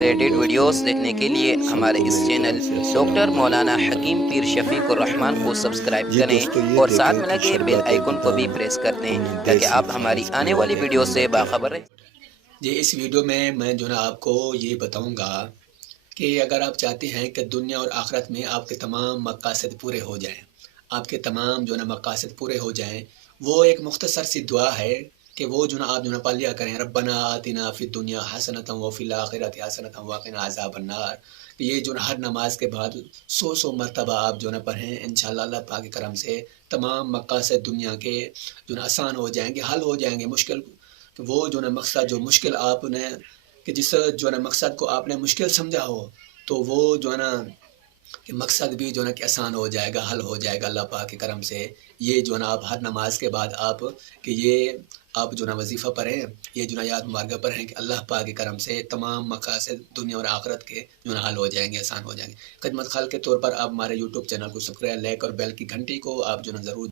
Related videos دیکھنے کے لیے ہمارے اس چینل ڈاکٹر مولانا حکیم پیر شفیق الرحمان کو سبسکرائب کریں اور ساتھ میں لگے بیل آئیکن کو بھی پریس کر دیں تاکہ آپ ہماری آنے والی ویڈیو سے باخبر رہیں۔ جی اس ویڈیو میں جو نا آپ کو یہ بتاؤں گا کہ اگر آپ چاہتے ہیں کہ دنیا اور آخرت میں آپ کے تمام مقاصد پورے ہو جائیں، آپ کے تمام جو نا مقاصد پورے ہو جائیں، وہ ایک مختصر سی دعا ہے کہ وہ جو نا آپ جو نا پڑھ لیا کریں، ربنا آتنا فی الدنیا حسنۃ وفی الآخرۃ حسنۃ وقنا عذاب النار۔ یہ جو نا ہر نماز کے بعد 100 مرتبہ آپ جو نا پڑھیں، انشاءاللہ اللہ پاک کے کرم سے تمام مقاصد دنیا کے جو نا آسان ہو جائیں گے، حل ہو جائیں گے۔ مشکل وہ جو نا مقصد جو مشکل آپ نے کہ جس جو نا مقصد کو آپ نے مشکل سمجھا ہو، تو وہ جو ہے نا کہ مقصد بھی جو ہے نا کہ آسان ہو جائے گا، حل ہو جائے گا اللہ پاک کے کرم سے۔ یہ جو ہے نا آپ ہر نماز کے بعد آپ کہ یہ آپ جو ہے نا وظیفہ پڑھیں، یہ جو ہے نا یاد مبارکہ پڑھیں کہ اللہ پاک کے کرم سے تمام مقاصد دنیا اور آخرت کے جو ہے نا حل ہو جائیں گے، آسان ہو جائیں گے۔ خدمت خلق کے طور پر آپ ہمارے یوٹیوب چینل کو سبسکرائب، لائک اور بیل کی گھنٹی کو آپ جو ہے نا ضرور